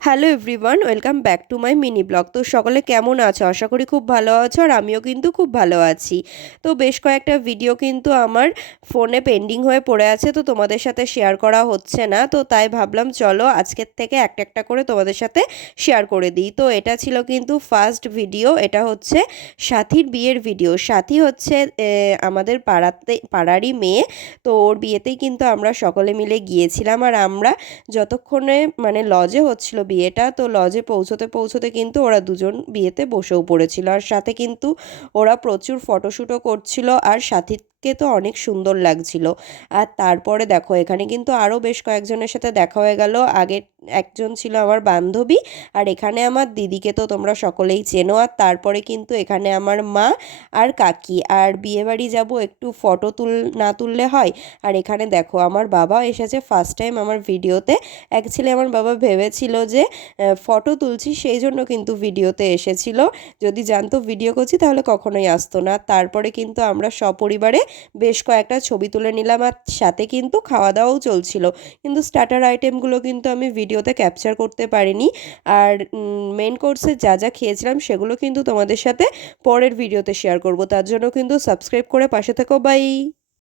Hello everyone, welcome back to my mini blog. তো সকলে কেমন আছো? আশা করি খুব ভালো আছো, আর আমিও কিন্তু খুব ভালো আছি। তো বেশ কয়েকটা ভিডিও কিন্তু আমার ফোনে পেন্ডিং হয়ে পড়ে আছে, তো তোমাদের সাথে শেয়ার করা হচ্ছে না। তো তাই ভাবলাম চলো আজকের থেকে একটা একটা করে তোমাদের সাথে শেয়ার করে দিই। তো এটা ছিল কিন্তু ফার্স্ট ভিডিও। এটা হচ্ছে সাথীর বিয়ের ভিডিও। সাথী হচ্ছে আমাদের পাড়ারই মেয়ে। তো ওর বিয়েতেই কিন্তু আমরা সকলে মিলে গিয়েছিলাম, আর আমরা যতক্ষণে মানে লজে হচ্ছিল বিয়েটা, তো লজে পৌঁছতে পৌঁছতে কিন্তু ওরা দুজন বিয়েতে বসেও পড়েছিল, আর সাথে কিন্তু ওরা প্রচুর ফটোশ্যুটও করছিল, আর সাথীকে তো অনেক সুন্দর লাগছিল। আর তারপরে দেখো এখানে কিন্তু আরও বেশ কয়েকজনের সাথে দেখা হয়ে গেল। আগে একজন ছিল আমার বান্ধবী, আর এখানে আমার দিদিকে তো তোমরা সকলেই চেনো। আর তারপরে কিন্তু এখানে আমার মা আর কাকি। আর বিয়েবাড়ি যাব, একটু ফটো না তুললে হয়। আর এখানে দেখো আমার বাবা এসেছে ফার্স্ট টাইম আমার ভিডিওতে। অ্যাকচুয়ালি আমার বাবা ভেবেছিল যে ফটো তুলছি, সেই জন্য কিন্তু ভিডিওতে এসেছিল। যদি জানতো ভিডিও করছি তাহলে কখনোই আসতো না। তারপরে কিন্তু আমরা সপরিবারে বেশ কয়েকটা ছবি তুলে নিলাম, আর সাথে কিন্তু খাওয়া দাওয়াও চলছিল। কিন্তু স্টার্টার আইটেমগুলো কিন্তু আমি ভিডিওতে ক্যাপচার করতে পারিনি। আর মেন কোর্সে যা যা খেয়েছিলাম সেগুলো কিন্তু তোমাদের সাথে পরের ভিডিওতে শেয়ার করব। তার জন্য কিন্তু সাবস্ক্রাইব করে পাশে থেকো। বাই।